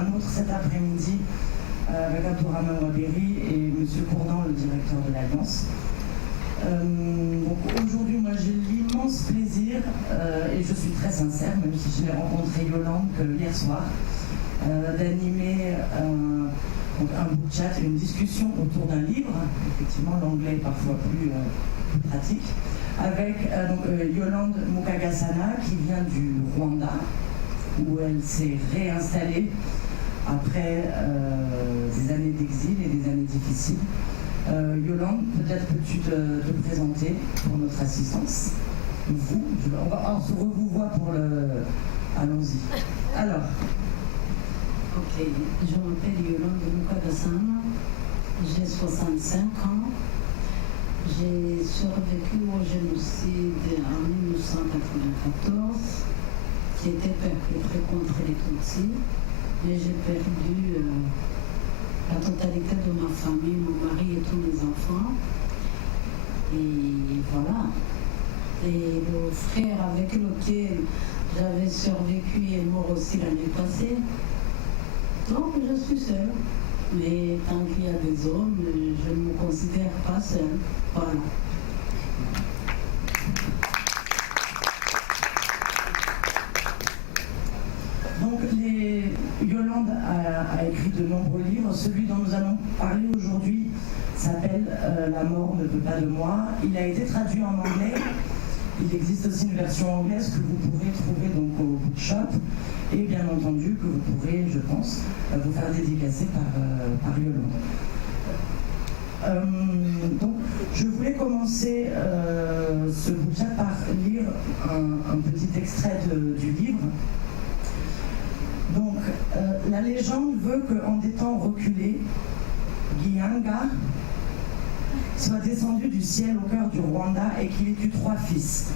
un autre cet après-midi avec Abdourahmane Waberi et M. Courdan, le directeur de l'Alliance. Donc aujourd'hui, moi j'ai l'immense plaisir, et je suis très sincère, même si je n'ai rencontré Yolande que hier soir, d'animer un book chat, une discussion autour d'un livre, effectivement l'anglais est parfois plus pratique, avec Yolande Mukagasana qui vient du Rwanda, où elle s'est réinstallée après des années d'exil et des années difficiles. Yolande, peut-être peux-tu te présenter pour notre assistance. On se revoit pour le... Allons-y. Alors. Ok, je m'appelle Yolande Mukagasana, j'ai 65 ans. J'ai survécu au génocide en 1994, qui était perpétré contre les Tutsis, mais j'ai perdu la totalité de ma famille, mon mari et tous mes enfants. Et voilà. Et le frère avec lequel j'avais survécu est mort aussi l'année passée. Donc je suis seule. Mais tant qu'il y a des hommes, je ne me considère pas seule. Voilà. Donc Yolande a écrit de nombreux livres. Celui dont nous allons parler aujourd'hui s'appelle La mort ne veut pas de moi. Il a été traduit en anglais. Il existe aussi une version anglaise que vous pourrez trouver donc au bookshop et bien entendu que vous pourrez, je pense, vous faire dédicacer par Yolande. Donc, je voulais commencer ce bookshop par lire un petit extrait du livre. Donc, la légende veut qu'en des temps reculés, Gihanga soit descendu du ciel au cœur du Rwanda et qu'il ait eu 3 fils,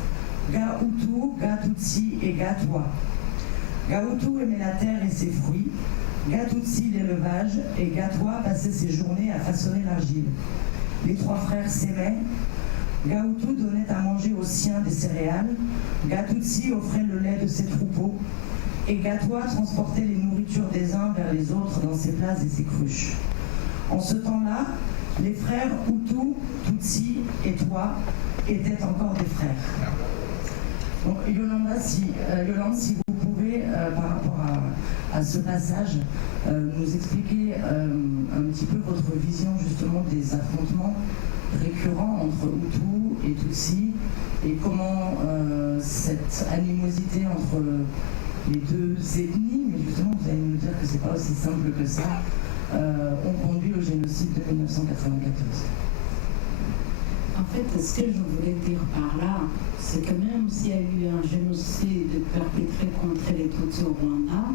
Gahutu, Gatutsi et Gatwa. Gahutu aimait la terre et ses fruits, Gatutsi l'élevage et Gatwa passait ses journées à façonner l'argile. Les 3 frères s'aimaient. Gahutu donnait à manger aux siens des céréales, Gatutsi offrait le lait de ses troupeaux et Gatwa transportait les nourritures des uns vers les autres dans ses plats et ses cruches. En ce temps-là, les frères Hutu, Tutsi et Twa étaient encore des frères. Donc Yolande, si vous pouvez, par rapport à ce passage, nous expliquer un petit peu votre vision justement des affrontements récurrents entre Hutu et Tutsi et comment cette animosité entre les deux ethnies, mais justement vous allez nous dire que c'est pas aussi simple que ça, ont conduit au génocide de 1994. En fait, ce que je voulais dire par là, c'est que même s'il y a eu un génocide perpétré contre les Tutsis au Rwanda,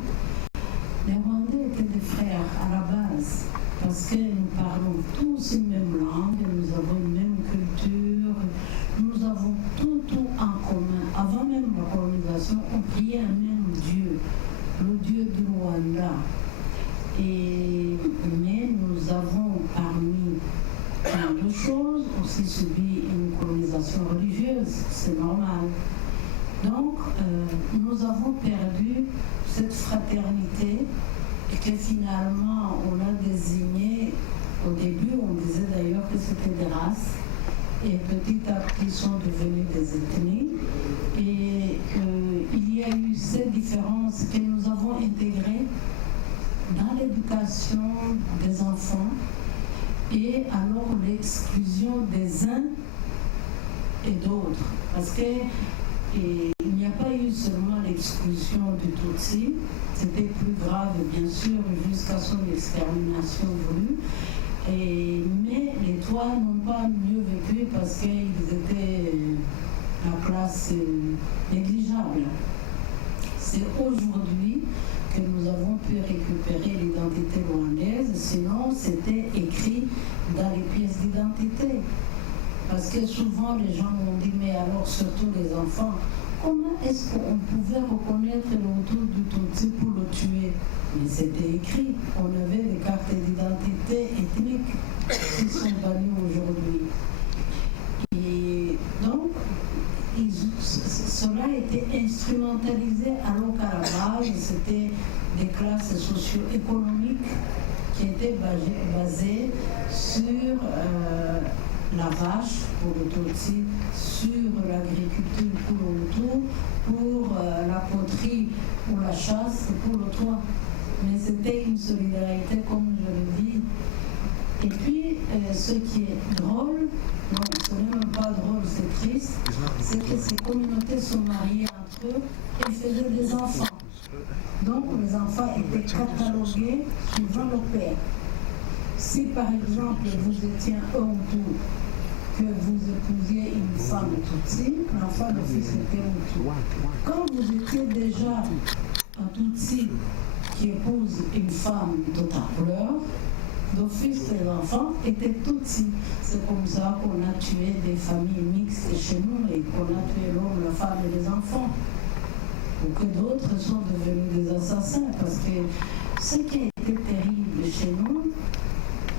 les Rwandais étaient des frères à la base, parce que nous parlons tous une même langue, nous avons une même culture, nous avons tout en commun. Avant même la colonisation, on priait un même Dieu, le Dieu du Rwanda. Mais nous avons parmi plein de choses aussi subi une colonisation religieuse, c'est normal. Donc nous avons perdu cette fraternité et que finalement on a désigné, au début on disait d'ailleurs que c'était des races et petit à petit sont devenues des ethnies et il y a eu ces différences que nous avons intégrées dans l'éducation des enfants et alors l'exclusion des uns et d'autres. Parce qu'il n'y a pas eu seulement l'exclusion du Tutsi, c'était plus grave bien sûr jusqu'à son extermination voulue. Mais les Twa n'ont pas mieux vécu parce qu'ils étaient à classe négligeable. C'est aujourd'hui que nous avons pu récupérer l'identité rwandaise, sinon c'était écrit dans les pièces d'identité. Parce que souvent les gens m'ont dit, mais alors surtout les enfants, comment est-ce qu'on pouvait reconnaître le Hutu du Tutsi pour le tuer? Mais c'était écrit, on avait des cartes d'identité ethniques qui sont bannies aujourd'hui. Et donc, cela a été instrumentalisé alors qu'à la base c'était des classes socio-économiques qui étaient basées sur la vache pour le Tutsi, sur l'agriculture pour le Hutu, pour la poterie ou la chasse pour le Twa. Mais c'était une solidarité, comme je le dis. Et puis, ce qui est drôle, non, ce n'est même pas drôle, c'est triste, c'est que ces communautés sont mariées entre eux et faisaient des enfants. Donc, les enfants étaient catalogués suivant le père. Si, par exemple, vous étiez un Hutu, que vous épousiez une femme Tutsi, l'enfant, le fils était Hutu. Quand vous étiez déjà un Tutsi qui épouse une femme d'autre couleur, d'office les enfants étaient Tutsi. C'est comme ça qu'on a tué des familles mixtes chez nous et qu'on a tué l'homme, la femme et les enfants. Ou que d'autres sont devenus des assassins. Parce que ce qui a été terrible chez nous,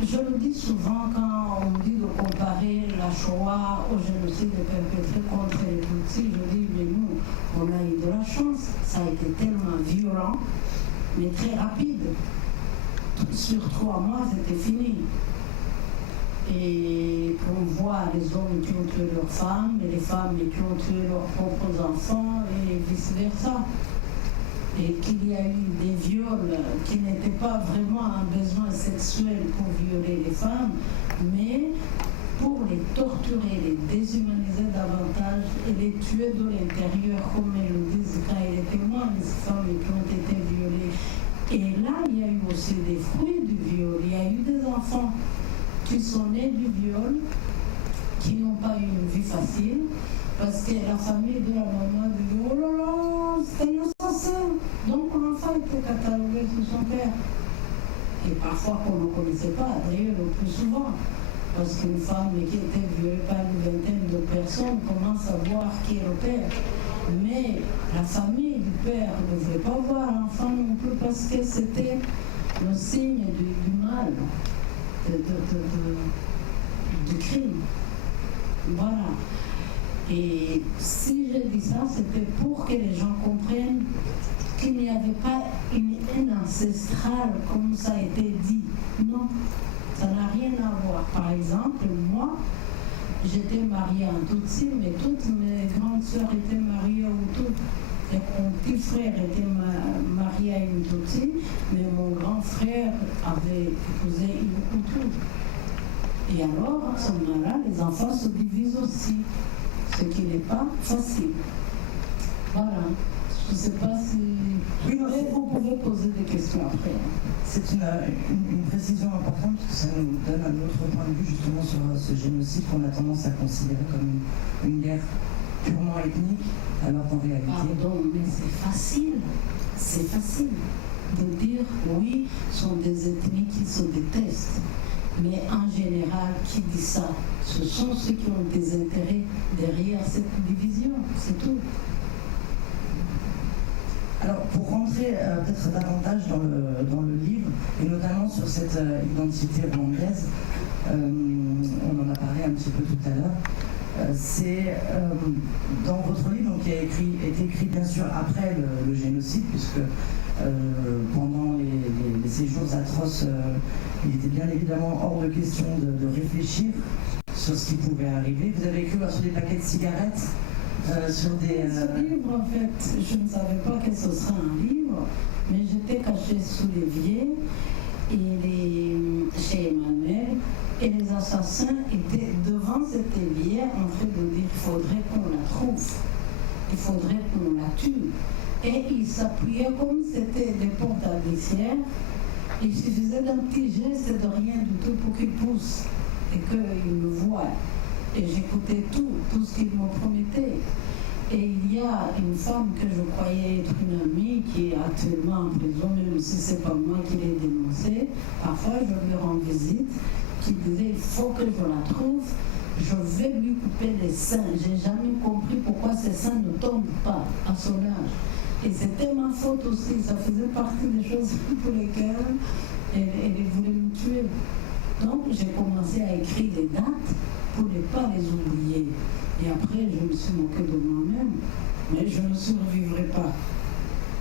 je le dis souvent quand on dit de comparer la Shoah au génocide perpétré contre les Tutsis, je dis, mais nous, on a eu de la chance. Ça a été tellement violent, mais très rapide. Sur 3 mois, c'était fini. Et qu'on voit les hommes qui ont tué leurs femmes et les femmes qui ont tué leurs propres enfants et vice-versa. Et qu'il y a eu des viols qui n'étaient pas vraiment un besoin sexuel pour violer les femmes, mais pour les torturer, les déshumaniser davantage et les tuer de l'intérieur, comme elles le disent quand elles témoignent, ces femmes qui ont été violées. Et là, il y a eu aussi des fruits du viol. Il y a eu des enfants qui sont nés du viol, qui n'ont pas eu une vie facile, parce que la famille de la maman dit « Oh là là, c'est un assassin !» Donc l'enfant était catalogué sous son père. Et parfois qu'on ne connaissait pas, d'ailleurs le plus souvent. Parce qu'une femme qui était violée par une vingtaine de personnes commence à voir qui est le père. Mais la famille du père ne voulait pas voir l'enfant non plus parce que c'était le signe du mal, du crime. Voilà. Et si je dis ça, c'était pour que les gens comprennent qu'il n'y avait pas une haine ancestrale comme ça a été dit. Non, ça n'a rien à voir. Par exemple, moi, j'étais mariée à un Tutsi, mais toutes mes grandes sœurs étaient mariées au Hutu. Et mon petit frère était marié à une Tutsi, mais mon grand frère avait épousé une Hutu. Et alors, à ce moment-là, les enfants se divisent aussi, ce qui n'est pas facile. Voilà. Je ne sais pas si... Oui, mais vous pouvez poser des questions après. C'est une précision importante, parce que ça nous donne un autre point de vue justement sur ce génocide qu'on a tendance à considérer comme une guerre purement ethnique, alors qu'en réalité... Pardon, mais c'est facile de dire oui, ce sont des ethnies qui se détestent. Mais en général, qui dit ça? Ce sont ceux qui ont des intérêts derrière cette division, c'est tout. Alors, pour rentrer peut-être davantage dans le livre, et notamment sur cette identité rwandaise, on en a parlé un petit peu tout à l'heure, c'est dans votre livre, donc, qui a été écrit bien sûr après le génocide, puisque pendant les séjours atroces, il était bien évidemment hors de question de réfléchir sur ce qui pouvait arriver. Vous avez écrit sur des paquets de cigarettes, sur des... Ce livre, en fait, je ne savais pas que ce serait un livre, mais j'étais cachée sous l'évier chez Emmanuel, et les assassins étaient devant cet évier en train de dire qu'il faudrait qu'on la trouve, il faudrait qu'on la tue. Et ils s'appuyaient comme c'était des portes à glissière. Il suffisait d'un petit geste de rien du tout pour qu'ils poussent et qu'ils me voient. Et j'écoutais tout ce qu'ils me promettaient. Et il y a une femme que je croyais être une amie qui est actuellement en prison, même si ce n'est pas moi qui l'ai dénoncée. Parfois, je lui rends visite, qui disait il faut que je la trouve, je vais lui couper les seins. J'ai jamais compris pourquoi ces seins ne tombent pas à son âge. Et c'était ma faute aussi, ça faisait partie des choses pour lesquelles elle voulait me tuer. Donc j'ai commencé à écrire des dates pour ne pas les oublier. Et après, je me suis moquée de moi-même, mais je ne survivrai pas.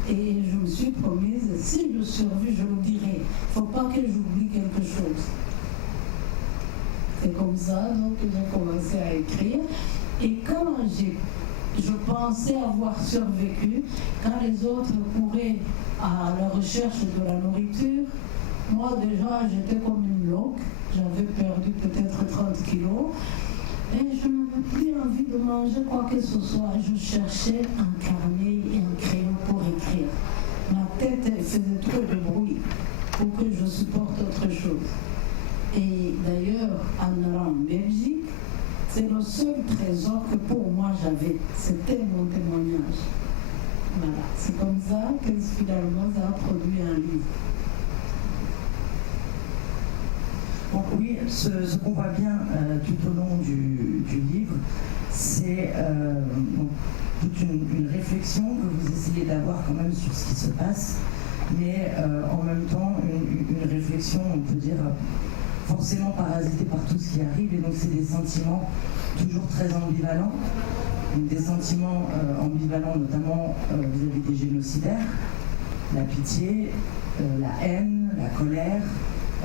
Et je me suis promise, si je survis, je le dirai. Il ne faut pas que j'oublie quelque chose. C'est comme ça donc, que j'ai commencé à écrire. Et quand je pensais avoir survécu, quand les autres couraient à la recherche de la nourriture, moi déjà j'étais comme une loque, j'avais perdu peut-être 30 kilos et je n'avais plus envie de manger quoi que ce soit. Je cherchais un carnet et un crayon pour écrire. Ma tête faisait trop de bruit pour que je supporte autre chose. Et d'ailleurs, en allant en Belgique, c'est le seul trésor que pour moi j'avais. C'était mon témoignage. Voilà, c'est comme ça que finalement ça a produit un livre. Donc oui, ce qu'on voit bien tout au long du livre, c'est toute une réflexion que vous essayez d'avoir quand même sur ce qui se passe, mais en même temps une réflexion, on peut dire, forcément parasitée par tout ce qui arrive, et donc c'est des sentiments toujours très ambivalents, des sentiments ambivalents notamment vis-à-vis des génocidaires, la pitié, la haine, la colère,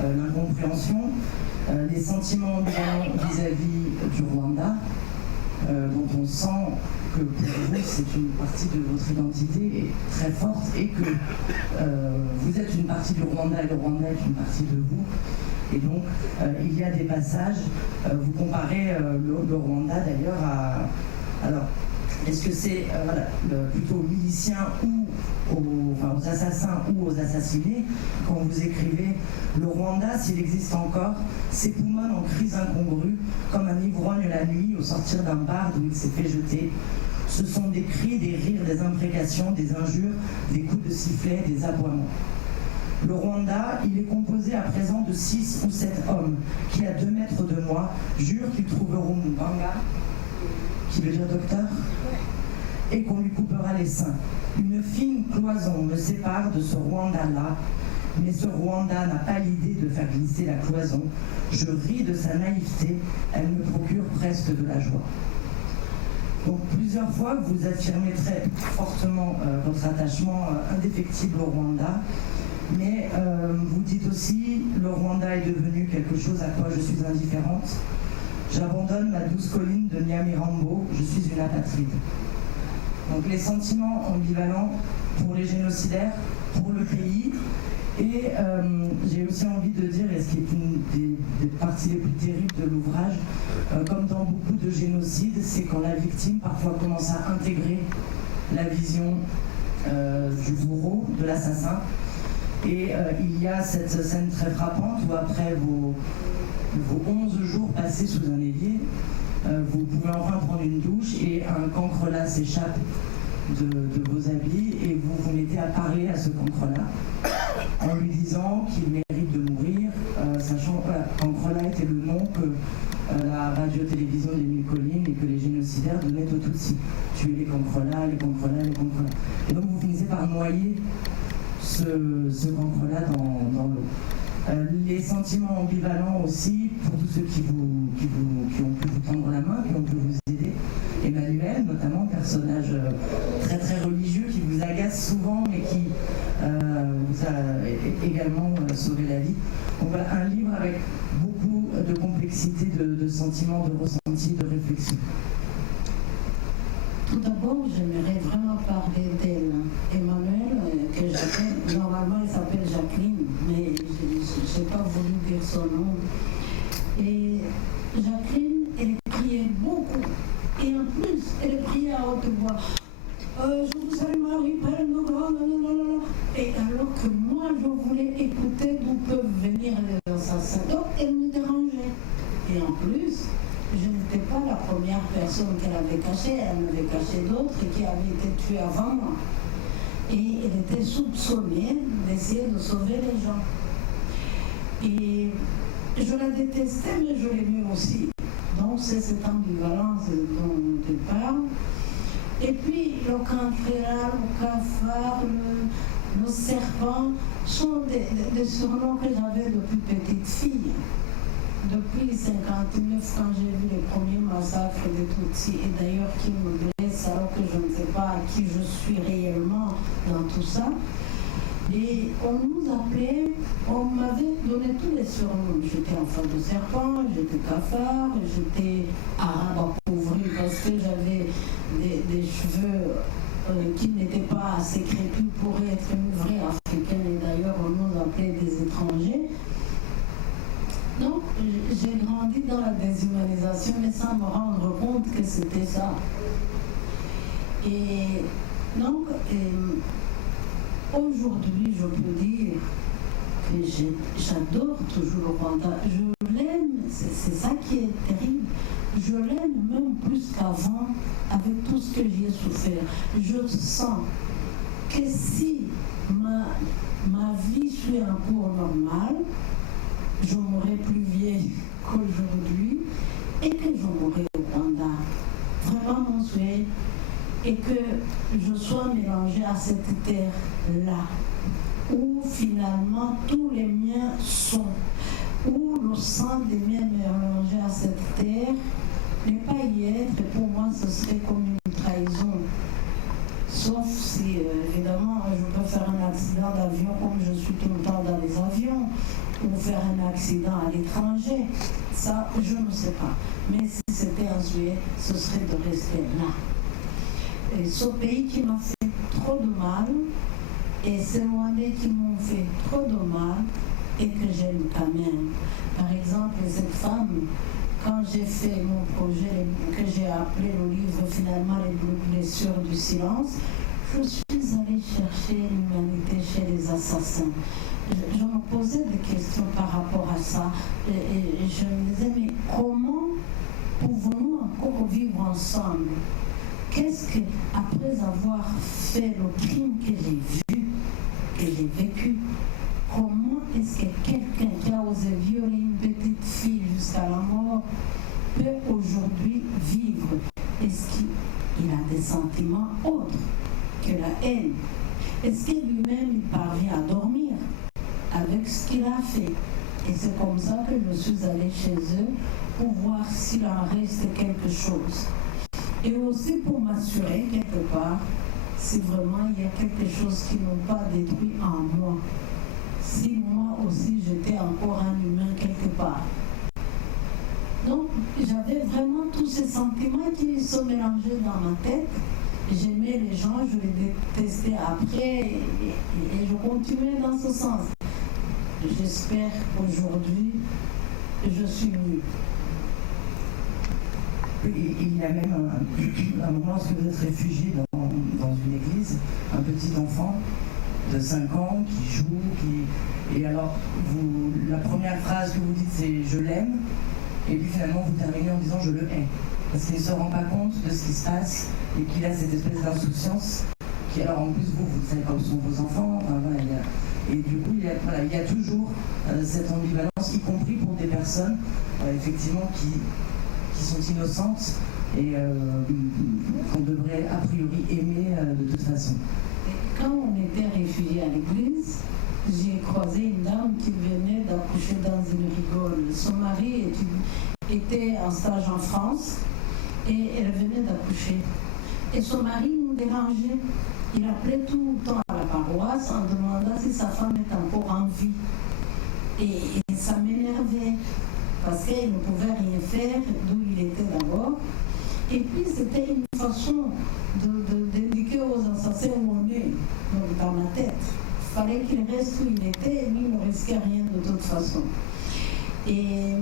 l'incompréhension, les sentiments ambivalents vis-à-vis du Rwanda, dont on sent que pour vous c'est une partie de votre identité très forte et que vous êtes une partie du Rwanda et le Rwanda est une partie de vous. Et donc, il y a des passages, vous comparez le Rwanda d'ailleurs à... Alors, est-ce que c'est plutôt aux miliciens ou aux assassins ou aux assassinés? Quand vous écrivez « Le Rwanda, s'il existe encore, s'époumonne en cris incongrus, comme un ivrogne la nuit au sortir d'un bar d'où il s'est fait jeter. Ce sont des cris, des rires, des imprécations, des injures, des coups de sifflet, des aboiements. Le Rwanda, il est composé à présent de 6 ou 7 hommes qui, à 2 mètres de moi, jurent qu'ils trouveront Mubanga, qui veut dire docteur, et qu'on lui coupera les seins. Une fine cloison me sépare de ce Rwanda-là, mais ce Rwanda n'a pas l'idée de faire glisser la cloison. Je ris de sa naïveté, elle me procure presque de la joie. Donc plusieurs fois, vous affirmez très fortement votre attachement indéfectible au Rwanda, mais vous dites aussi « Le Rwanda est devenu quelque chose à quoi je suis indifférente. J'abandonne ma douce colline de Nyamirambo, je suis une apatride. » Donc les sentiments ambivalents pour les génocidaires, pour le pays, et j'ai aussi envie de dire, et ce qui est une des parties les plus terribles de l'ouvrage, comme dans beaucoup de génocides, c'est quand la victime parfois commence à intégrer la vision du bourreau, de l'assassin. Et il y a cette scène très frappante où après vos 11 jours passés sous un évier, vous pouvez enfin prendre une douche et un cancrelat s'échappe de vos habits et vous vous mettez à parler à ce cancrelat en lui disant qu'il mérite de mourir, sachant que cancrelat était le nom que la radio-télévision des Mille Collines et que les génocidaires donnaient aux Tutsis. Tuer les cancrelats, les cancrelats, les cancrelats. Et donc vous finissez par noyer ce cancrelat dans l'eau. Les sentiments ambivalents aussi, pour tous ceux qui ont pu vous tendre la main, qui ont pu vous aider. Emmanuel, notamment, personnage très très religieux, qui vous agace souvent, mais qui vous a également sauvé la vie. Donc voilà, un livre avec beaucoup de complexité, de sentiments, de ressentis, de réflexion. Tout d'abord, j'aimerais vraiment parler d'elle. Emmanuel, que j'appelle, normalement elle s'appelle Jacqueline, mais je n'ai pas voulu dire son nom. Et Jacqueline, elle priait beaucoup. Et en plus, elle priait à haute voix. Je vous salue Marie, pleine de grâce, et alors que moi, je voulais écouter d'où peuvent venir les assassins. Donc, elle me dérangeait. Et en plus, je n'étais pas la première personne qu'elle avait cachée, elle en avait caché d'autres qui avaient été tuées avant moi. Et elle était soupçonnée d'essayer de sauver les gens. Et je la détestais, mais je l'aimais aussi. Donc c'est cette ambivalence dont tu parles. Et puis le cancrelat, le cafard, le serpent sont des surnoms que j'avais depuis petite fille. Depuis 1959, quand j'ai vu les premiers massacres des Tutsis, et d'ailleurs qui me blessent alors que je ne sais pas à qui je suis réellement dans tout ça. Et on nous appelait, on m'avait donné tous les surnoms. J'étais enfant de serpent, j'étais cafard, j'étais arabe appauvri parce que j'avais des cheveux qui n'étaient pas assez crépus pour être une vraie africaine. Et d'ailleurs, on nous appelait des étrangers. Donc, j'ai grandi dans la déshumanisation, mais sans me rendre compte que c'était ça. Et donc, aujourd'hui, je peux dire que j'adore toujours le Rwanda. Je l'aime, c'est ça qui est terrible. Je l'aime même plus qu'avant, avec tout ce que j'y ai souffert. Je sens que si ma vie suit un cours normal, je mourrai plus vieille qu'aujourd'hui et que je mourrai au Rwanda. Vraiment mon souhait est que je sois mélangée à cette terre-là, où finalement tous les miens sont, où le sang des miens mélangé à cette terre, ne pas y être, pour moi ce serait comme une trahison. Sauf si, évidemment, je peux faire un accident d'avion comme je suis tout le temps dans les avions, ou faire un accident à l'étranger. Ça, je ne sais pas. Mais si c'était un souhait, ce serait de rester là. Et ce pays qui m'a fait trop de mal, et ces Rwandais qui m'ont fait trop de mal, et que j'aime quand même. Par exemple, cette femme, quand j'ai fait mon projet que j'ai appelé le livre finalement Les blessures du silence, je suis allée chercher l'humanité chez les assassins. Je me posais des questions par rapport à ça et je me disais, mais comment pouvons-nous encore vivre ensemble? Qu'est-ce que, après avoir fait le crime que j'ai vu, que j'ai vécu, comment est-ce que quelqu'un qui a osé violer une petite fille jusqu'à la mort peut aujourd'hui vivre? Est-ce qu'il a des sentiments autres que la haine? Est-ce que lui-même il parvient à dormir avec ce qu'il a fait? Et c'est comme ça que je suis allée chez eux pour voir s'il en reste quelque chose. Et aussi pour m'assurer quelque part si vraiment il y a quelque chose qui n'a pas détruit en moi. Si moi aussi j'étais encore un humain quelque part. Donc j'avais vraiment tous ces sentiments qui se mélangeaient dans ma tête. J'aimais les gens, je les détestais après et je continuais dans ce sens. J'espère qu'aujourd'hui je suis mieux. Il y a même un moment lorsque vous êtes réfugié dans une église, un petit enfant de 5 ans qui joue, et alors la première phrase que vous dites c'est « je l'aime », et puis finalement vous terminez en disant « je le hais », parce qu'il ne se rend pas compte de ce qui se passe et qu'il a cette espèce d'insouciance qui, alors en plus vous ne savez pas où sont vos enfants, enfin, voilà, et du coup il y a toujours cette ambivalence, y compris pour des personnes effectivement qui sont innocentes et qu'on devrait a priori aimer de toute façon. Quand on était réfugié à l'église, j'ai croisé une dame qui venait d'accoucher dans une rigole. Son mari était en stage en France et elle venait d'accoucher. Et son mari nous dérangeait. Il appelait tout le temps à la paroisse en demandant si sa femme est encore en vie. Et ça m'énervait parce qu'il ne pouvait rien faire d'où il était d'abord. Et puis c'était une façon d'indiquer aux assassins où on est, donc dans ma tête. Il fallait qu'il reste où il était et lui ne risquait rien de toute façon. Et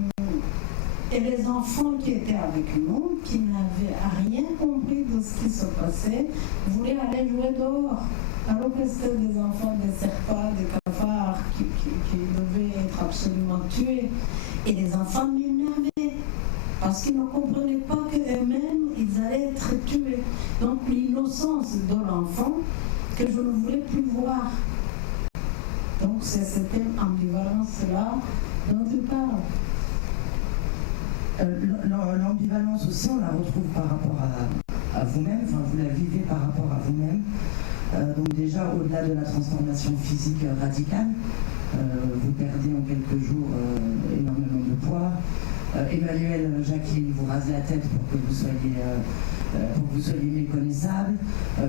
les enfants qui étaient avec nous, qui n'avaient rien compris de ce qui se passait, voulaient aller jouer dehors. Alors que c'était des enfants, des serpents, des cafards qui devaient être absolument tués. Et les enfants m'énervaient parce qu'ils ne comprenaient pas qu'eux-mêmes, ils allaient être tués. Donc l'innocence de l'enfant que je ne voulais plus voir. Donc c'est cette ambivalence-là dont tu parles. L'ambivalence aussi, on la retrouve par rapport à vous-même, enfin vous la vivez par rapport à vous-même. Donc déjà, au-delà de la transformation physique radicale, vous perdez en quelques jours énormément de poids. Emmanuel Jacqueline vous rase la tête pour que vous soyez méconnaissable.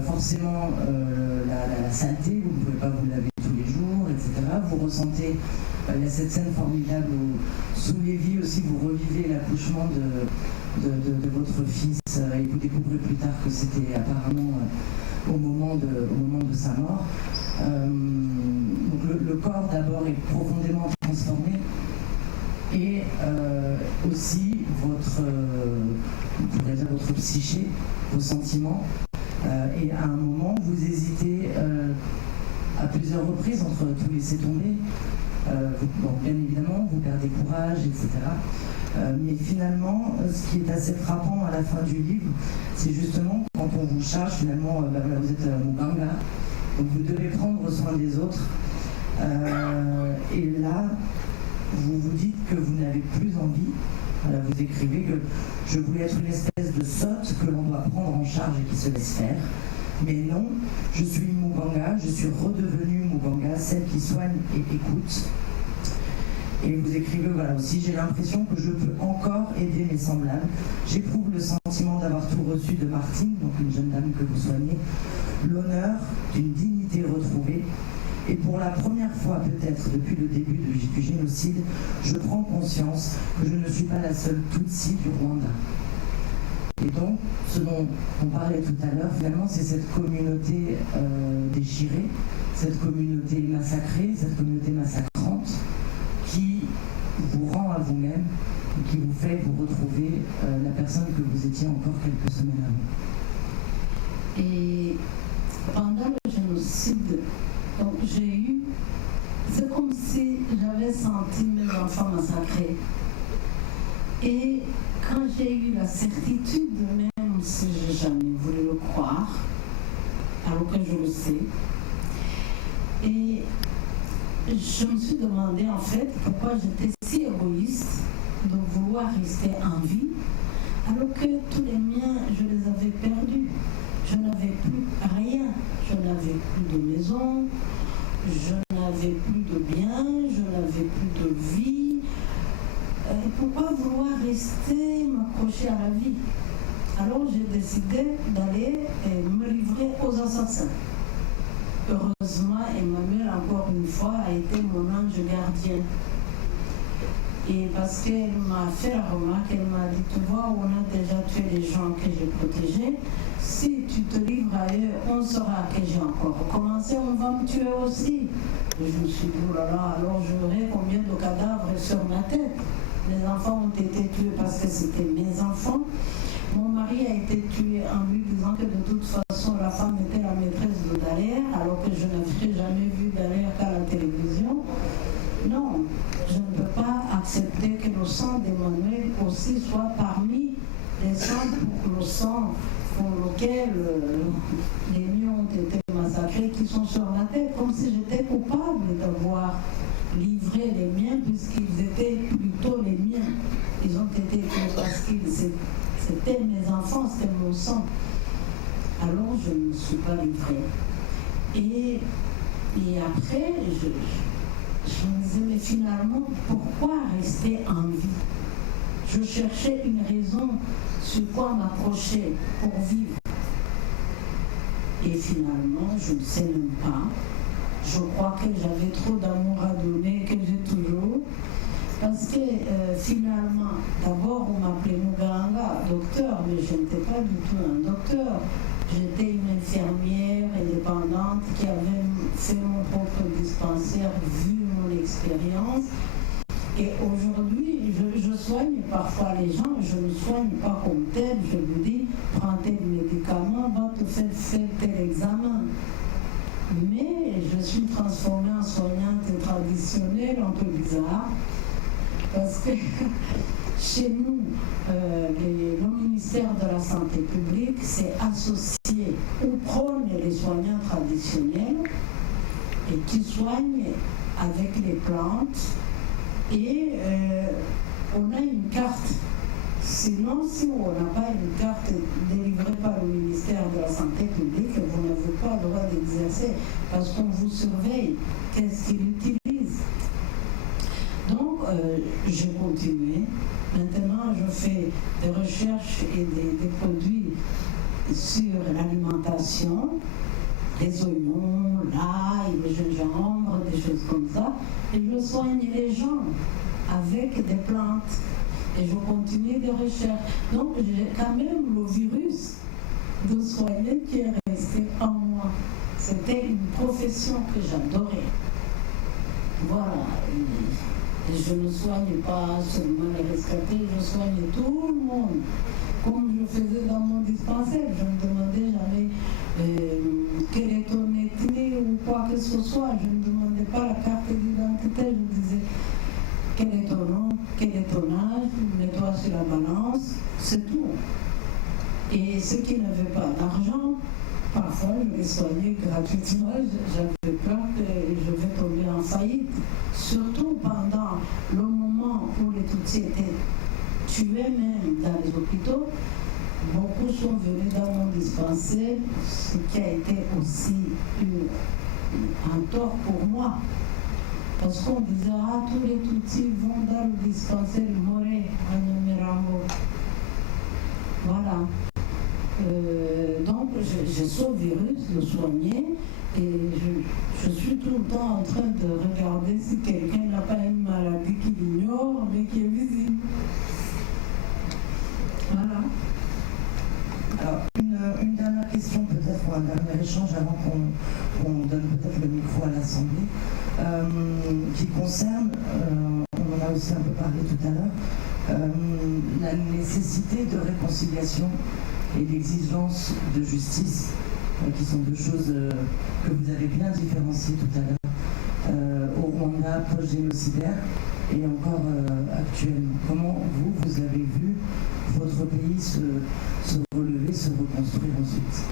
Forcément, la saleté, vous ne pouvez pas vous laver tous les jours, etc. Vous ressentez, il y a cette scène formidable où sous Lévi aussi vous revivez l'accouchement de votre fils et vous découvrez plus tard que c'était apparemment au moment de sa mort. Donc le corps d'abord est profondément transformé et aussi votre psyché, vos sentiments. Et à un moment, vous hésitez à plusieurs reprises entre tout laisser tomber. Bien évidemment, vous perdez courage, etc. Mais finalement, ce qui est assez frappant à la fin du livre, c'est justement quand on vous charge, finalement, vous êtes Muganga, donc vous devez prendre soin des autres. Et là, vous vous dites que vous n'avez plus envie. Voilà, vous écrivez que je voulais être une espèce de sotte que l'on doit prendre en charge et qui se laisse faire. Mais non, je suis Muganga, je suis redevenue Muganga, celle qui soigne et écoute. Et vous écrivez voilà aussi, j'ai l'impression que je peux encore aider mes semblables. J'éprouve le sentiment d'avoir tout reçu de Martine, donc une jeune dame que vous soignez, l'honneur d'une dignité retrouvée. Et pour la première fois peut-être depuis le début du génocide, je prends conscience que je ne suis pas la seule Tutsi du Rwanda. Et donc, ce dont on parlait tout à l'heure, finalement, c'est cette communauté déchirée, cette communauté massacrée, cette communauté massacrante, qui vous rend à vous-même, qui vous fait vous retrouver la personne que vous étiez encore quelques semaines avant. Et pendant le génocide, donc c'est comme si j'avais senti mes enfants massacrés. Et quand j'ai eu la certitude, même si je n'ai jamais voulu le croire, alors que je le sais, et je me suis demandé en fait pourquoi j'étais si égoïste de vouloir rester en vie, alors que tous les miens, je les avais perdus. Je n'avais plus rien, je n'avais plus de maison, je n'avais plus de biens, je n'avais plus de vie. Et pourquoi vouloir rester m'accrocher à la vie? Alors j'ai décidé d'aller me livrer aux assassins. Heureusement, Emmanuel, encore une fois, a été mon ange gardien. Et parce qu'elle m'a fait la remarque, elle m'a dit, tu vois, on a déjà tué les gens que j'ai protégés. Si tu te livres ailleurs, on saura que j'ai encore recommencé, on va me tuer aussi. Et je me suis dit, oh là là, alors j'aurai combien de cadavres sur ma tête? Les enfants ont été tués parce que c'était mes enfants. Mon mari a été tué en lui disant que de toute façon, la femme était la maîtresse de Dallaire, alors que je n'avais jamais vu Dallaire qu'à la télévision. Non, je ne peux pas accepter que le sang d'Emmanuel aussi soit parmi les sangs pour le sang pour lequel les miens ont été massacrés, qui sont sur la tête, comme si j'étais coupable d'avoir livré les miens, puisqu'ils étaient plutôt les miens. Ils ont été tués parce que c'était mes enfants, c'était mon sang. Alors je ne me suis pas livrée. Et après, je me disais, mais finalement, pourquoi rester en vie? Je cherchais une raison sur quoi m'approcher pour vivre. Et finalement, je ne sais même pas. Je crois que j'avais trop d'amour à donner, que j'ai toujours. Parce que finalement, d'abord, on m'appelait Muganga, docteur, mais je n'étais pas du tout un docteur. J'étais une infirmière indépendante qui avait fait mon propre dispensaire, vu mon expérience. Et aujourd'hui, je soigne parfois les gens, je ne soigne pas comme tel, je lui dis, prends tel médicament, va te faire tel examen. Mais je suis transformée en soignante traditionnelle, un peu bizarre, parce que chez nous, le ministère de la Santé publique s'est associé ou prône les soignants traditionnels et qui soignent avec les plantes. Et on a une carte. Sinon, si on n'a pas une carte délivrée par le ministère de la Santé publique, vous n'avez pas le droit d'exercer parce qu'on vous surveille. Qu'est-ce qu'il utilise? Donc, j'ai continué. Maintenant, je fais des recherches et des produits sur l'alimentation, des oignons, l'ail, le gingembre, des choses comme ça. Et je soigne les gens avec des plantes. Et je continue des recherches. Donc j'ai quand même le virus de soigner qui est resté en moi. C'était une profession que j'adorais. Voilà. Et je ne soigne pas seulement les rescapés, je soigne tout le monde. Comme je faisais dans mon dispensaire, je ne demandais jamais quelle est ton ethnie ou quoi que ce soit. Je ne demandais pas la carte d'identité, je disais quel est ton nom, quel est ton âge, mets-toi sur la balance, c'est tout. Et ceux qui n'avaient pas d'argent, parfois je les soignais gratuitement, j'avais peur que je vais tomber en faillite. Surtout pendant le moment où les Tutsis étaient tués même dans les hôpitaux, beaucoup sont venus dans mon dispensaire, ce qui a été aussi un tort pour moi. Parce qu'on disait, tous les Tutsis vont dans le dispensaire Moré à Nyamirambo. Voilà. Donc, j'ai ce virus, le soigner, et je suis tout le temps en train de regarder si quelqu'un n'a pas une maladie qu'il ignore, mais qui est visible. Voilà. Alors, une dernière question peut-être, ou un dernier échange avant qu'on donne peut-être le micro à l'Assemblée, qui concerne, on en a aussi un peu parlé tout à l'heure, la nécessité de réconciliation et l'exigence de justice, qui sont deux choses que vous avez bien différenciées tout à l'heure, au Rwanda post-génocidaire et encore actuellement. Comment vous avez vu votre pays se relever, se reconstruire ensuite?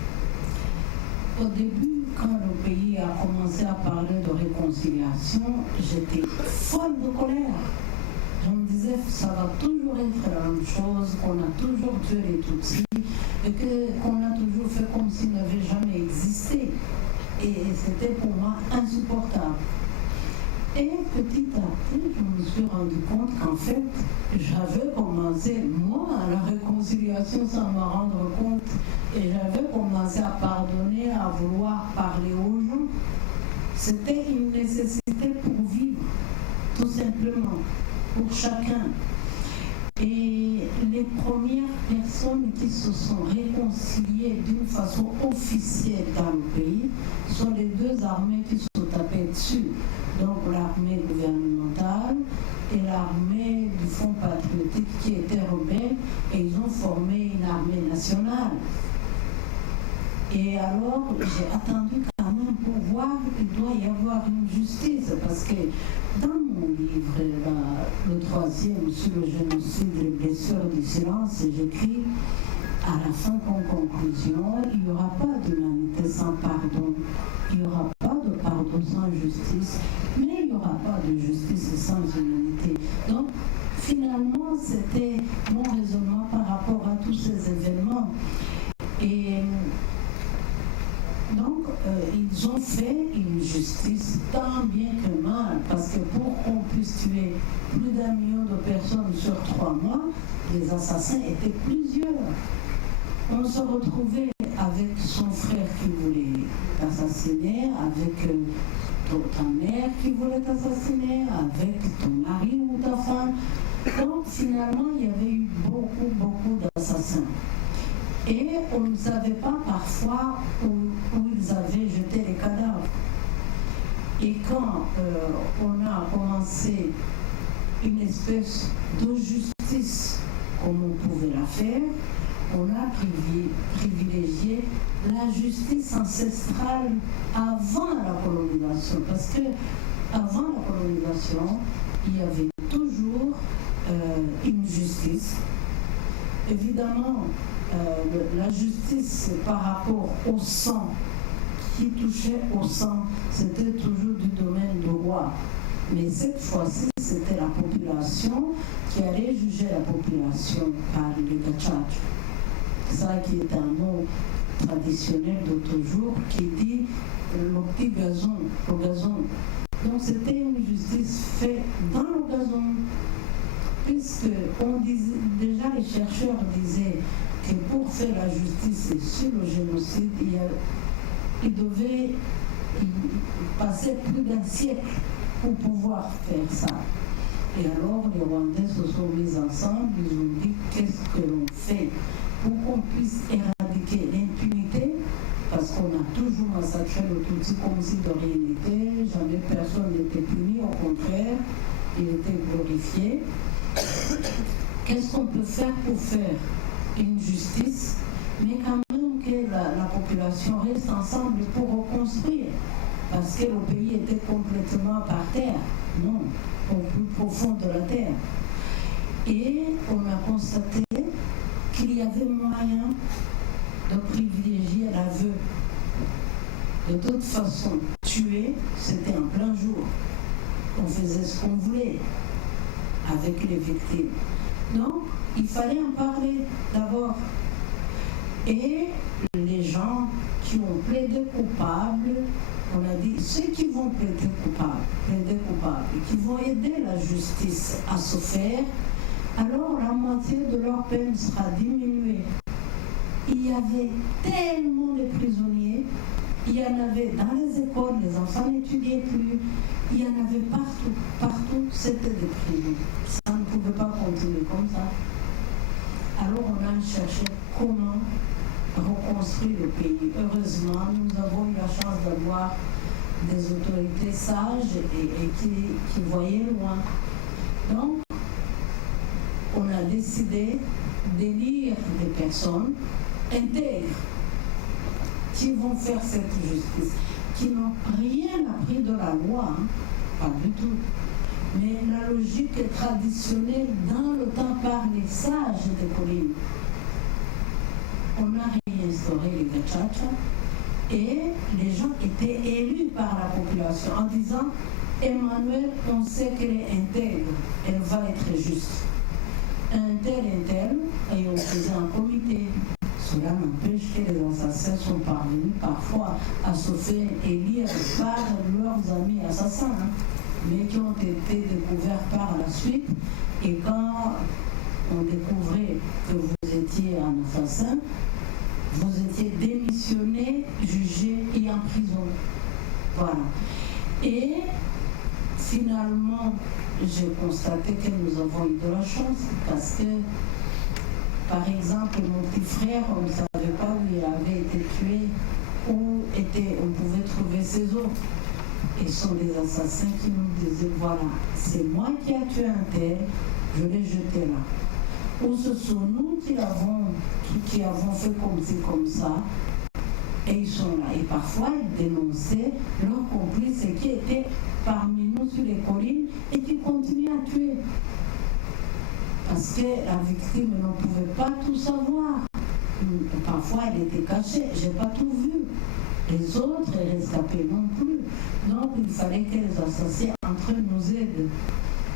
Au début, quand le pays a commencé à parler de réconciliation, j'étais folle de colère. Je me disais, ça va toujours être la même chose, qu'on a toujours tué les Tutsis, et qu'on a toujours fait comme s'ils n'avaient jamais existé. Et c'était pour moi insupportable. Et petit à petit, je me suis rendu compte qu'en fait, j'avais commencé, moi, la réconciliation sans me rendre compte. Et j'avais commencé à pardonner, à vouloir parler aux gens. C'était une nécessité pour vivre, tout simplement, pour chacun. Et les premières personnes qui se sont réconciliées d'une façon officielle dans le pays sont les deux armées qui se tapaient dessus. Donc l'armée gouvernementale et l'armée du Front patriotique qui était rebelle, et ils ont formé une armée nationale. Et alors j'ai attendu quand même pour voir qu'il doit y avoir une justice, parce que dans mon livre, le 3e sur le génocide et les blessures du silence, j'écris à la fin qu'en conclusion, il n'y aura pas d'humanité sans pardon, il n'y aura pas de pardon sans justice, mais il n'y aura pas de justice sans humanité. Donc finalement, c'était mon raisonnement par rapport à tous ces événements. Et donc, ils ont fait une justice tant bien que mal, parce que pour qu'on puisse tuer plus d'1 million de personnes sur 3 mois, les assassins étaient plusieurs. On se retrouvait avec son frère qui voulait t'assassiner, avec ta mère qui voulait t'assassiner, avec ton mari ou ta femme. Donc, finalement, il y avait eu beaucoup d'assassins. Et on ne savait pas parfois où ils avaient jeté les cadavres. Et quand on a commencé une espèce de justice comme on pouvait la faire, on a privilégié la justice ancestrale avant la colonisation. Parce que avant la colonisation, il y avait toujours une justice. Évidemment, la justice par rapport au sang, qui touchait au sang, c'était toujours du domaine du roi. Mais cette fois-ci, c'était la population qui allait juger la population par les gachach. Ça qui est un mot traditionnel de toujours qui dit le petit gazon, le gazon. Donc c'était une justice faite dans le gazon. Puisque déjà les chercheurs disaient que pour faire la justice sur le génocide, il y a il devait passer plus d'un siècle pour pouvoir faire ça. Et alors les Rwandais se sont mis ensemble, ils ont dit qu'est-ce que l'on fait pour qu'on puisse éradiquer l'impunité, parce qu'on a toujours massacré le Tutsi comme si de rien n'était, jamais personne n'était puni, au contraire, il était glorifié. Qu'est-ce qu'on peut faire pour faire une justice, mais quand même que la population reste ensemble pour reconstruire, parce que le pays était complètement par terre, non, au plus profond de la terre. Et on a constaté qu'il y avait moyen de privilégier l'aveu. De toute façon, tuer, c'était en plein jour. On faisait ce qu'on voulait avec les victimes. Donc, il fallait en parler d'abord. Et les gens qui ont plaidé coupables, on a dit, ceux qui vont plaider coupables, et qui vont aider la justice à se faire, alors la moitié de leur peine sera diminuée. Il y avait tellement de prisonniers, il y en avait dans les écoles, les enfants n'étudiaient plus, il y en avait partout, c'était des prisons. Ça ne pouvait pas continuer comme ça. Alors on a cherché comment reconstruire le pays. Heureusement, nous avons eu la chance d'avoir des autorités sages et qui voyaient loin. Donc, on a décidé d'élire des personnes intègres qui vont faire cette justice, qui n'ont rien appris de la loi, hein, pas du tout. Mais la logique traditionnelle dans le temps par les sages des collines. On a réinstauré les gachacha et les gens étaient élus par la population en disant Emmanuel, on sait qu'elle est intègre, elle va être juste. Un tel, et on faisait un comité. Cela n'empêche que les assassins sont parvenus parfois à se faire élire par leurs amis assassins, hein, mais qui ont été découverts par la suite. Et quand on découvrait que vous étiez un assassin, vous étiez démissionné, jugé et en prison. Voilà. Et finalement, j'ai constaté que nous avons eu de la chance parce que, par exemple, mon petit frère, on ne savait pas où il avait été tué, où on pouvait trouver ses os. Et ce sont des assassins qui nous disaient, voilà, c'est moi qui ai tué un tel, je l'ai jeté là. Ou ce sont nous qui avons fait comme ci, comme ça, et ils sont là. Et parfois, ils dénonçaient leurs complices qui étaient parmi nous sur les collines et qui continuaient à tuer. Parce que la victime ne pouvait pas tout savoir. Parfois, elle était cachée. Je n'ai pas tout vu. Les autres, les rescapés non plus. Donc, il fallait que les assassins entre eux nous aident.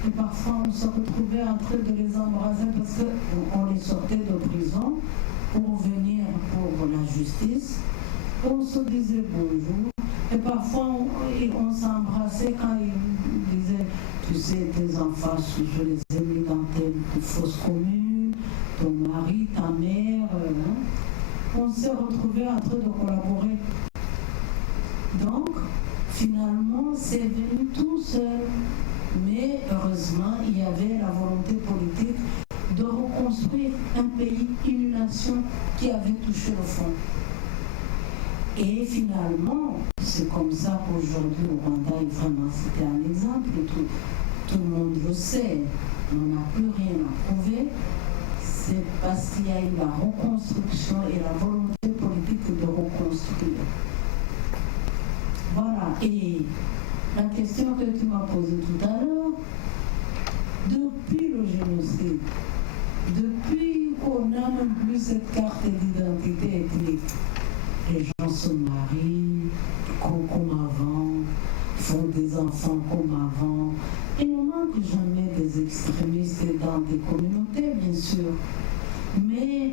Et parfois, on se retrouvait en train de les embrasser parce qu'on les sortait de prison pour venir pour la justice. On se disait bonjour. Et parfois, on s'embrassait quand ils disaient, tu sais, tes enfants, je les ai mis dans telle fosse commune, ton mari, ta mère. Hein. On s'est retrouvés en train de collaborer. Donc, finalement, c'est venu tout seul. Mais heureusement, il y avait la volonté politique de reconstruire un pays, une nation qui avait touché le fond. Et finalement, c'est comme ça qu'aujourd'hui le Rwanda est vraiment, c'était un exemple, tout le monde le sait, on n'a plus rien à prouver, c'est parce qu'il y a eu la reconstruction et la volonté politique de reconstruire. Voilà, et la question que tu m'as posée tout à l'heure, depuis le génocide, depuis qu'on n'a même plus cette carte d'identité ethnique, les gens se marient comme avant, font des enfants comme avant. Il ne manque jamais des extrémistes dans des communautés, bien sûr. Mais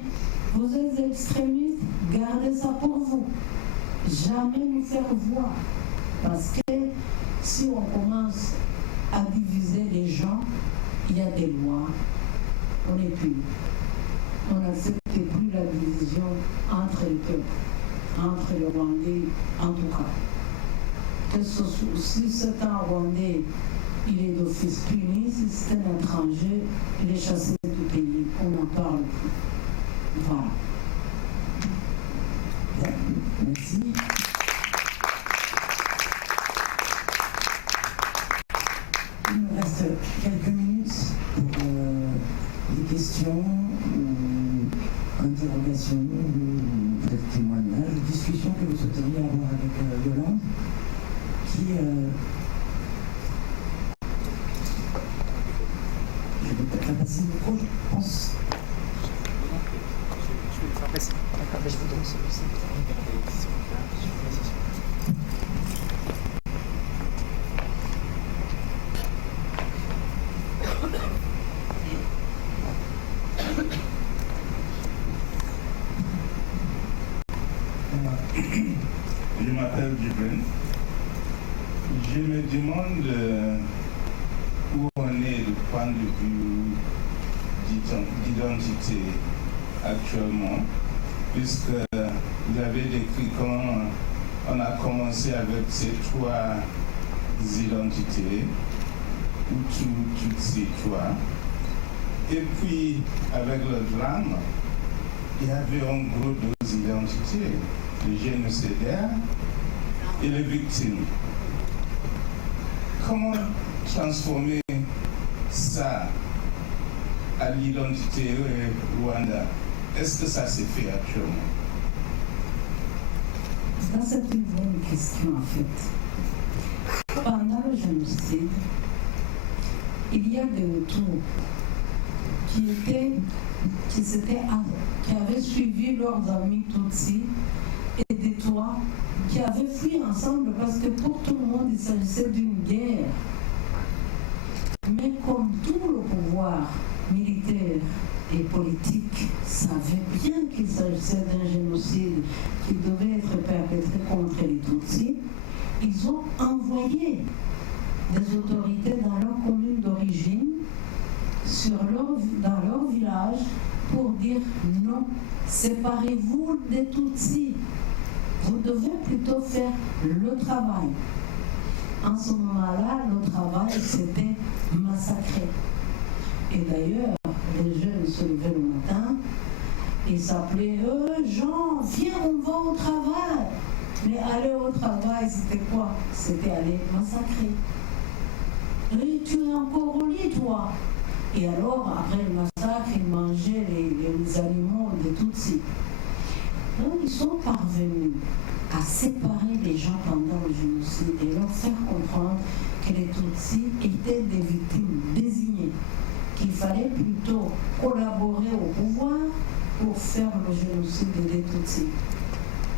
vous êtes extrémistes, gardez ça pour vous. Jamais nous faire voir. Parce que si on commence à diviser les gens, il y a des lois, on n'est plus. On n'accepte plus la division entre les peuples. entre les Rwandais, en tout cas. Si c'est un Rwandais, il est d'office puni. Si c'est un étranger, il est chassé du pays. On n'en parle plus. Voilà. Bien, merci. Il nous reste quelques minutes pour des questions ou interrogations ou peut-être témoignages ou discussions que vous souhaiteriez avoir avec Yolande qui je vais peut-être la passer le micro, je pense. Je vais le faire passer. D'accord, je vous donne celui-ci. Je m'appelle Djibril. Je me demande où on est du point de vue d'identité actuellement, puisque vous avez décrit comment on a commencé avec ces trois identités, Hutu, Tutsi, Twa. Et puis, avec le drame, il y avait en gros deux identités, les génocidaires et les victimes. Comment transformer ça à l'identité Rwanda? Est-ce que ça s'est fait actuellement? Ça, c'est une bonne question en fait. Pendant le génocide, il y a des Hutus qui avaient suivi leurs amis Tutsi et des Twa qui avaient fui ensemble parce que pour tout le monde, il s'agissait d'une guerre. Mais comme tout le pouvoir militaire et politique savait bien qu'il s'agissait d'un génocide qui devait être perpétré contre les Tutsis, ils ont envoyé des autorités dans leur commune d'origine, dans leur village, pour dire non, séparez-vous des Tutsis. Vous devez plutôt faire le travail. En ce moment-là, le travail s'était massacré. Et d'ailleurs, les jeunes se levaient le matin, ils s'appelaient Jean, viens, on va au travail. Mais aller au travail, c'était quoi? C'était aller massacrer. Et tu es encore au lit, toi. Et alors, après le massacre, ils mangeaient les animaux des Tutsis. Donc, ils sont parvenus à séparer les gens pendant le génocide et leur faire comprendre que les Tutsis étaient des victimes désignées, qu'il fallait plutôt collaborer au pouvoir pour faire le génocide des Tutsis.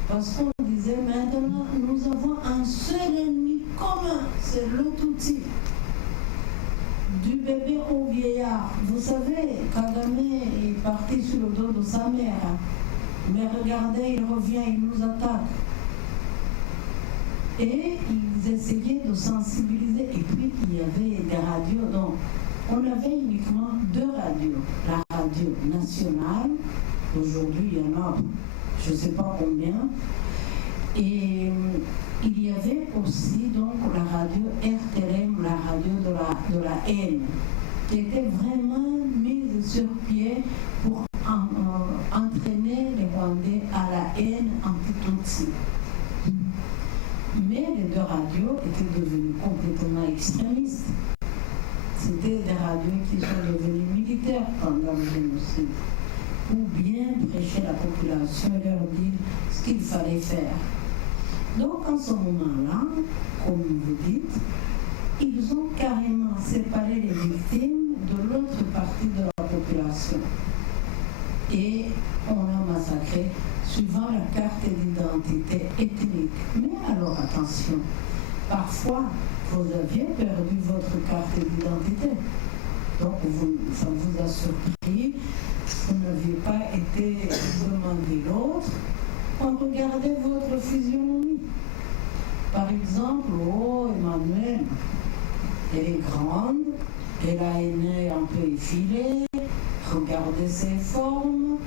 Parce qu'on disait maintenant, nous avons un seul ennemi commun, c'est le Tutsi. Du bébé au vieillard. Vous savez, Kagame est parti sur le dos de sa mère. Mais regardez, il revient, il nous attaque. Et ils essayaient de sensibiliser. Et puis, il y avait des radios. Donc, on avait uniquement deux radios. La radio nationale, aujourd'hui, il y en a, je ne sais pas combien. Et il y avait aussi donc la radio RTLM, la radio de la haine, qui était vraiment mise sur pied pour entraîner les Rwandais à la haine anti-Tutsi. Mais les deux radios étaient devenues complètement extrémistes. C'était des radios qui sont devenues militaires pendant le génocide, pour bien prêcher la population et leur dire ce qu'il fallait faire. Donc, en ce moment-là, comme vous dites, ils ont carrément séparé les victimes de l'autre partie de la population. Et on a massacré suivant la carte d'identité ethnique. Mais alors, attention, parfois, vous aviez perdu votre carte d'identité. Donc, ça vous a surpris, vous n'aviez pas été demandé l'autre. On regardait votre physionomie. Par exemple, oh, Emmanuel, elle est grande, elle a un nez un peu effilé, regardez ses formes.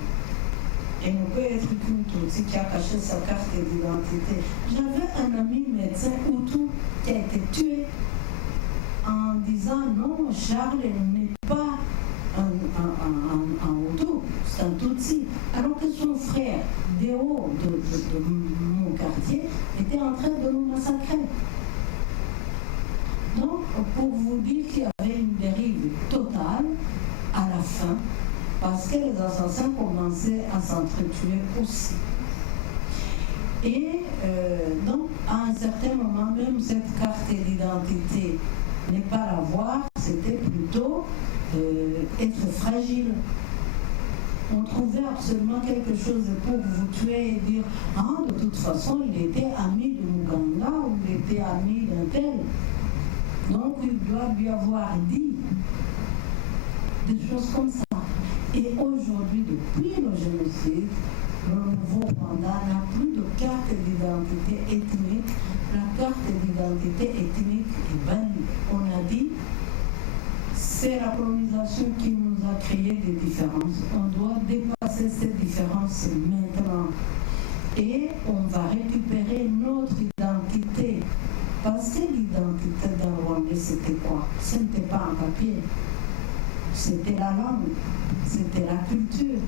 et ne peut être qu'une Tutsi qui a caché sa carte d'identité. J'avais un ami médecin Hutu qui a été tué en disant non, Charles n'est pas un Hutu, c'est un Tutsi. Alors que son frère, Déo de mon quartier, était en train de nous massacrer. Donc, pour vous dire qu'il y avait une dérive totale à la fin, parce que les assassins commençaient à s'entretuer aussi. Et donc, à un certain moment, même cette carte d'identité, ne pas l'avoir, c'était plutôt être fragile. On trouvait absolument quelque chose pour vous tuer et dire « Ah, de toute façon, il était ami de Muganga ou il était ami d'un tel. » Donc, il doit lui avoir dit des choses comme ça. Et aujourd'hui, depuis le génocide, le nouveau Rwanda n'a plus de carte d'identité ethnique. La carte d'identité ethnique est bannie. On a dit, c'est la colonisation qui nous a créé des différences. On doit dépasser ces différences maintenant. Et on va récupérer notre identité. Parce que l'identité d'un Rwandais, c'était quoi? Ce n'était pas un papier. C'était la langue, c'était la culture.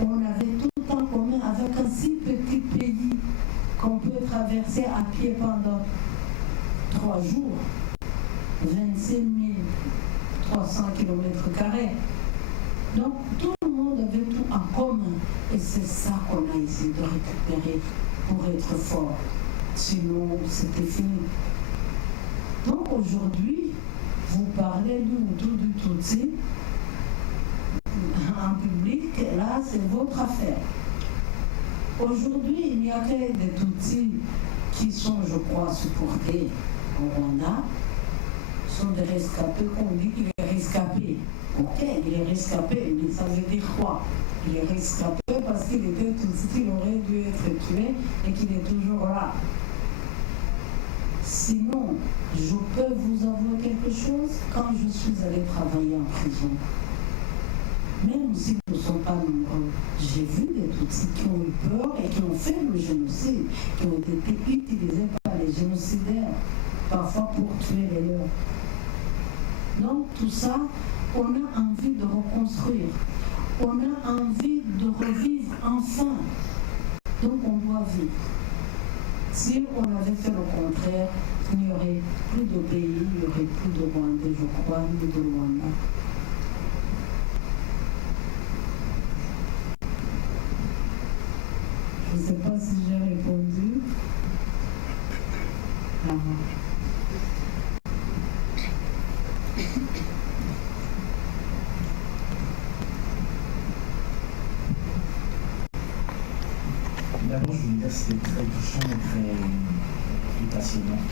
On avait tout en commun avec un si petit pays qu'on peut traverser à pied pendant 3 jours, 25 300 km². Donc tout le monde avait tout en commun. Et c'est ça qu'on a essayé de récupérer pour être fort. Sinon, c'était fini. Donc aujourd'hui, vous parlez du Hutu, du Tutsi, en public, là, c'est votre affaire. Aujourd'hui, il n'y a que des Tutsis qui sont, je crois, supportés au Rwanda. Ce sont des rescapés, on dit qu'il est rescapé. Ok, il est rescapé, mais ça veut dire quoi? Il est rescapé parce qu'il était Tutsi, il aurait dû être tué et qu'il est toujours là. Sinon, je peux vous avouer quelque chose, quand je suis allée travailler en prison, même s'ils ne sont pas nombreux, j'ai vu des Tutsis qui ont eu peur et qui ont fait le génocide, qui ont été utilisés par les génocidaires, parfois pour tuer les leurs. Donc tout ça, on a envie de reconstruire, on a envie de revivre enfin. Donc on doit vivre. Si on avait fait le contraire, il n'y aurait plus de pays, il n'y aurait plus de Rwandais, je crois, ni de Rwanda. Je ne sais pas si j'ai répondu. D'abord, je voulais dire que c'était très touchant et très passionnant.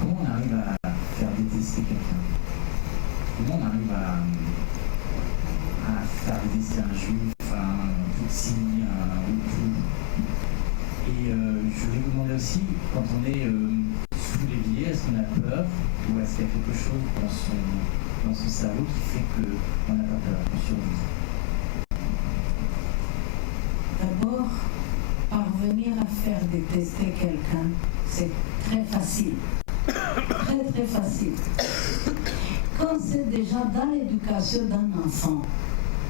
Comment on arrive à faire détester quelqu'un? Comment on arrive à faire détester un juif, un Tutsi, un Hutu? Et je voulais vous demander aussi, quand on est sous les billets, est-ce qu'on a peur ou est-ce qu'il y a quelque chose dans son cerveau qui fait qu'on n'a pas peur, qu'on survit? D'abord, parvenir à faire détester quelqu'un, c'est très facile. Très très facile. Quand c'est déjà dans l'éducation d'un enfant,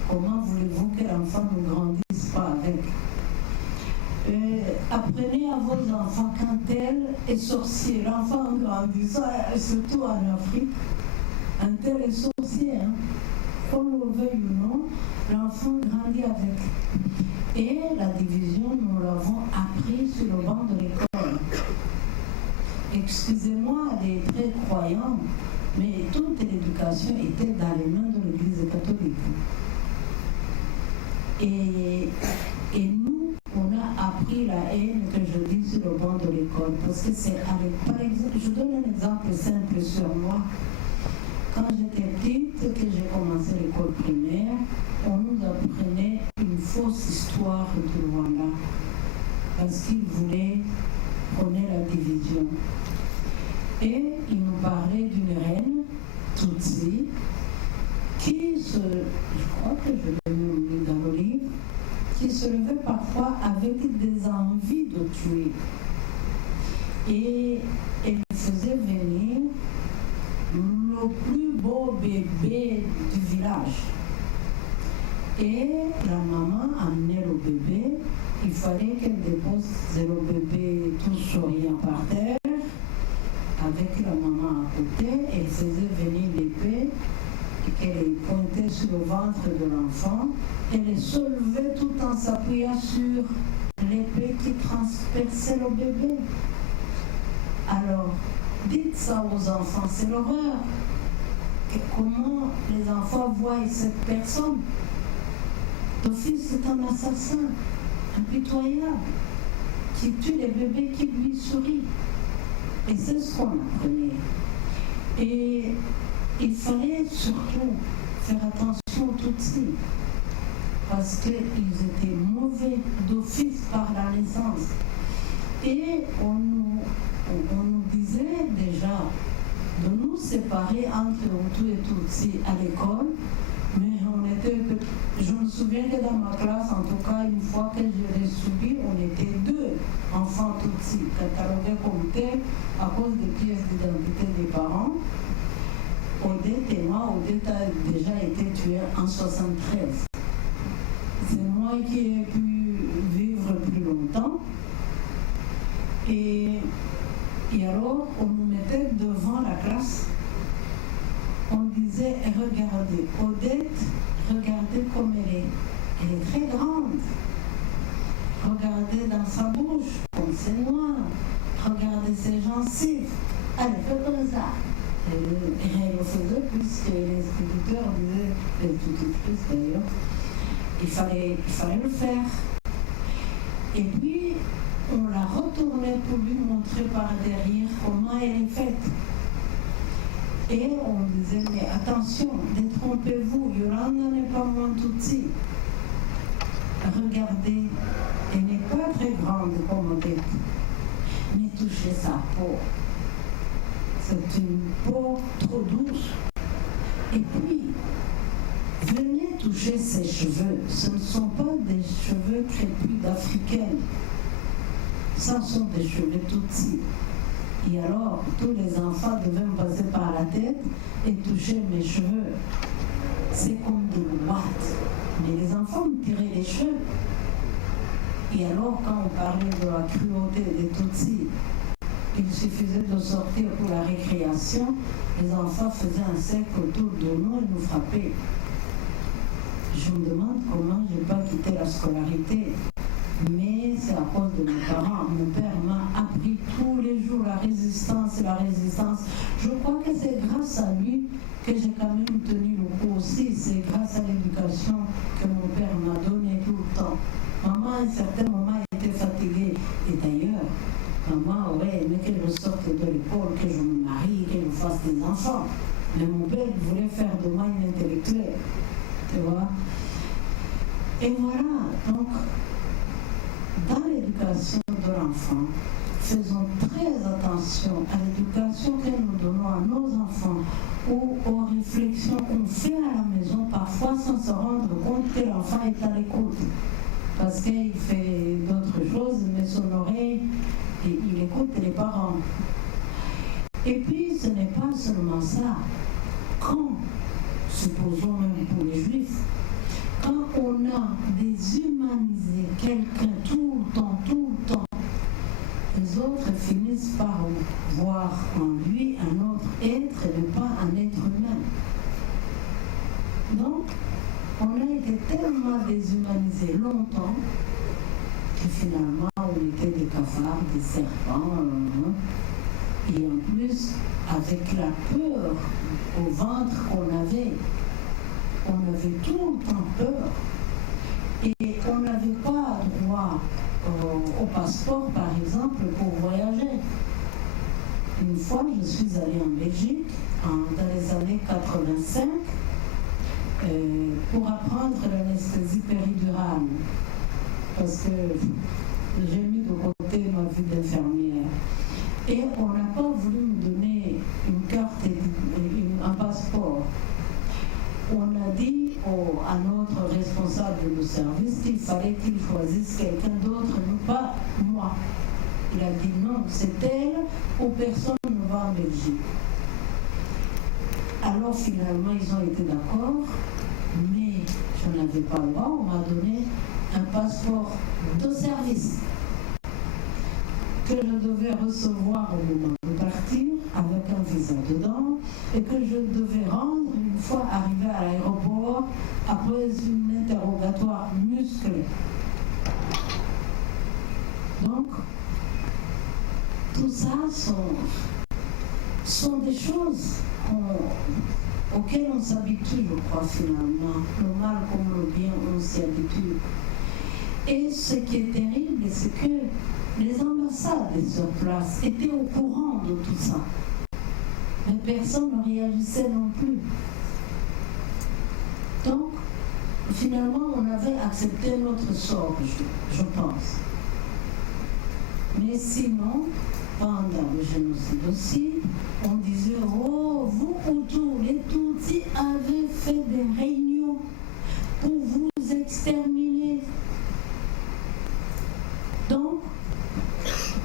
comment voulez-vous que l'enfant ne grandisse pas avec? Apprenez à vos enfants quand tel est sorcier. L'enfant en grandissant, surtout en Afrique, un tel est sorcier. Hein? Qu'on le veuille ou non, l'enfant grandit avec. Et la division, nous l'avons appris sur le banc de l'école. Excusez-moi, elle est très croyante, mais toute l'éducation était dans les mains de l'Église catholique. Et nous, on a appris la haine que je dis sur le banc de l'école. Parce que c'est par exemple, je donne un exemple simple sur moi. Quand j'étais petite, que j'ai commencé l'école primaire, on nous apprenait une fausse histoire du Rwanda. Parce qu'ils voulaient prôner la division. Et ils nous parlaient d'une reine, Tutsi, qui je crois que je l'ai mis dans le livre, qui se levait parfois avec des envies de tuer. Et elle faisait venir le plus beau bébé du village. Et la maman amenait le bébé. Il fallait qu'elle dépose le bébé tout souriant par terre, avec la maman à côté. Elle faisait venir l'épée qu'elle pointait sur le ventre de l'enfant. Elle se levait tout en s'appuyant sur l'épée qui transperçait le bébé. Alors, dites ça aux enfants, c'est l'horreur. Comment les enfants voient cette personne? D'office, c'est un assassin, impitoyable, qui tue les bébés qui lui sourient. Et c'est ce qu'on apprenait. Et il fallait surtout faire attention aux Tutsis, parce qu'ils étaient mauvais d'office par la naissance. Et on nous disait déjà de nous séparer entre Hutu et Tutsi à l'école, mais je me souviens que dans ma classe, en tout cas, une fois que je l'ai subi, on était 2 enfants Tutsi, catalogués comme tels à cause des pièces d'identité des parents. Odette et moi, Odette a déjà été tuée en 1973. C'est moi qui ai pu vivre plus longtemps. Et alors, on nous mettait devant la classe. On disait, regardez, Odette, regardez comme elle est. Elle est très grande. Regardez dans sa bouche, comme c'est noir. Regardez ses gencives. Allez, faites comme ça. Et elle le faisait puisque les instituteurs disaient, les institutrices d'ailleurs, il fallait le faire. Et puis, on la retournait pour lui montrer par derrière comment elle est faite. Et on disait, mais attention, détrompez-vous, Yolanda n'est pas moins Tutsi. Regardez, elle n'est pas très grande comme Odette, mais touchez sa peau. C'est une peau trop douce. Et puis, venez toucher ses cheveux. Ce ne sont pas des cheveux crépus d'Africaine. Ce sont des cheveux Tutsi. Et alors, tous les enfants devaient me passer par la tête et toucher mes cheveux. C'est comme des boîtes. Mais les enfants me tiraient les cheveux. Et alors, quand on parlait de la cruauté des Tutsis, il suffisait de sortir pour la récréation, les enfants faisaient un cercle autour de nous et nous frappaient. Je me demande comment je n'ai pas quitté la scolarité. Mais c'est à cause de mes parents. Mon père m'a appris tous les jours la résistance. Je crois que c'est grâce à lui que j'ai quand même tenu le coup aussi. C'est grâce à l'éducation que mon père m'a donné tout le temps. Maman, à un certain moment, était fatiguée. Et d'ailleurs, maman aurait aimé que je sorte de l'école, que je me marie, que je fasse des enfants. Mais mon père voulait faire de moi une intellectuelle. Tu vois? Et voilà, donc, dans l'éducation de l'enfant, faisons très attention à l'éducation que nous donnons à nos enfants ou aux réflexions qu'on fait à la maison, parfois sans se rendre compte que l'enfant est à l'écoute. Parce qu'il fait d'autres choses, mais son oreille, il écoute les parents. Et puis, ce n'est pas seulement ça. Quand, supposons même pour les Juifs, quand on a déshumanisé quelqu'un tout le temps, les autres finissent par voir en lui un autre être et pas un être humain. Donc, on a été tellement déshumanisé longtemps que finalement on était des cafards, des serpents, et en plus, avec la peur au ventre qu'on avait tout le temps peur. Et on n'avait pas droit au passeport, par exemple, pour voyager. Une fois, je suis allée en Belgique, dans les années 85, pour apprendre l'anesthésie péridurale. Parce que j'ai mis de côté ma vie d'infirmière. Et on n'a pas voulu me donner une carte, un passeport. on a dit à notre responsable de service qu'il fallait qu'il choisisse quelqu'un d'autre, non pas moi. Il a dit non, c'est elle ou personne ne va en Belgique. Alors finalement, ils ont été d'accord, mais je n'avais pas le droit. On m'a donné un passeport de service que je devais recevoir au moment de partir avec un visa dedans et que je devais rendre une fois arrivé à l'aéroport après un interrogatoire musclé. Donc, tout ça sont des choses auxquelles on s'habitue, je crois, finalement. Le mal comme le bien, on s'y habitue. Et ce qui est terrible, c'est que les ambassades sur place étaient au courant de tout ça. Mais personne ne réagissait non plus. Donc, finalement, on avait accepté notre sort, je pense. Mais sinon, pendant le génocide aussi, on disait, oh, vous Hutus, les Tutsis avaient fait des réunions pour vous exterminer. Donc,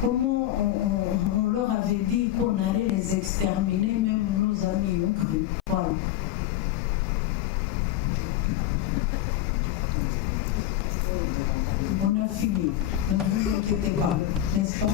comment on leur avait dit qu'on allait les exterminer, même nos amis ont cru. Voilà. On a fini. Ne vous inquiétez pas, n'est-ce pas?